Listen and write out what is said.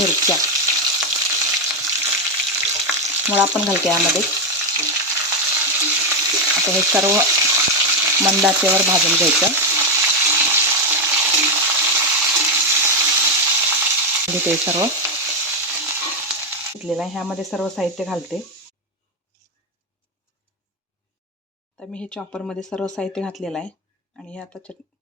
मिरच्या, मुळा पण घालते यामध्ये. आता हे सर्व मंद आचेवर भाजून घ्यायचं. घेते सर्व घेतलेलं आहे. ह्यामध्ये सर्व साहित्य घालते. तर मी हे चॉपरमध्ये सर्व साहित्य घातलेलं आहे आणि हे आता चटणी आहे.